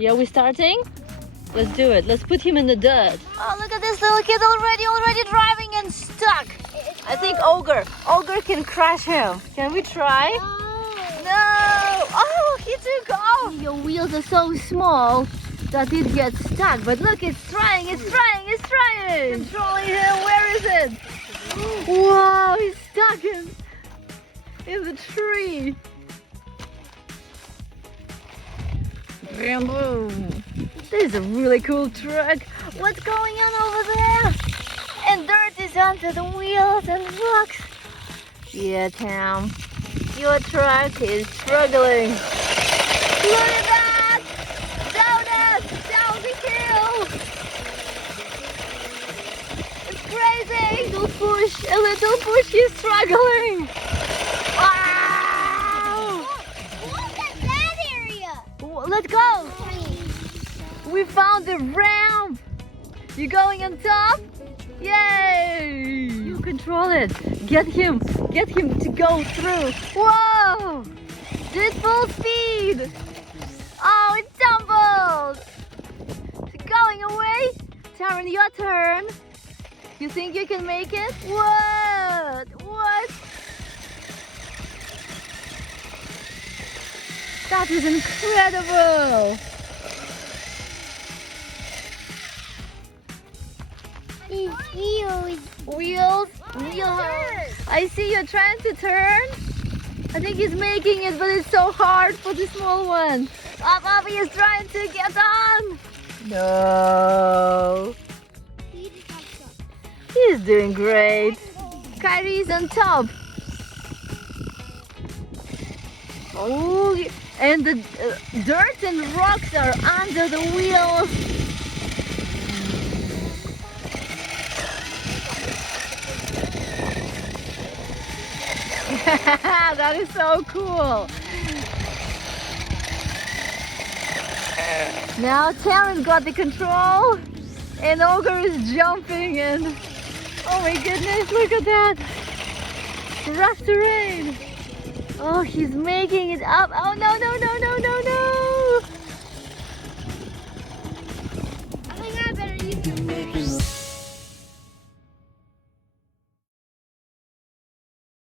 Yeah, we're starting? Let's do it. Let's put him in the dirt. Oh, look at this little kid already driving and stuck. I think Ogre can crash him. Can we try? No! Oh, he took off! Your wheels are so small that it gets stuck. But look, it's trying! Controlling him, where is it? Wow, he's stuck in the tree. Bam, boom. This is a really cool truck. What's going on over there? And dirt is under the wheels and rocks. Yeah, Tam. Your truck is struggling. Look at that! Down the hill! It's crazy! A little push is struggling. Wow! Look at that area! Let's go! We found the ramp! You going on top? Yay! You control it. Get him to go through. Whoa! Do it full speed. Oh, it tumbled. It's going away. Taryn, your turn. You think you can make it? What? That is incredible. Wheels. I see you're trying to turn. I think he's making it, but it's so hard for the small one. Bobby is trying to get on. No. He's doing great. Kyrie's on top. Oh, and the dirt and rocks are under the wheels. That is so cool. Now Taryn's got the control and Ogre is jumping and oh my goodness, look at that. Rough terrain. Oh, he's making it up. Oh no.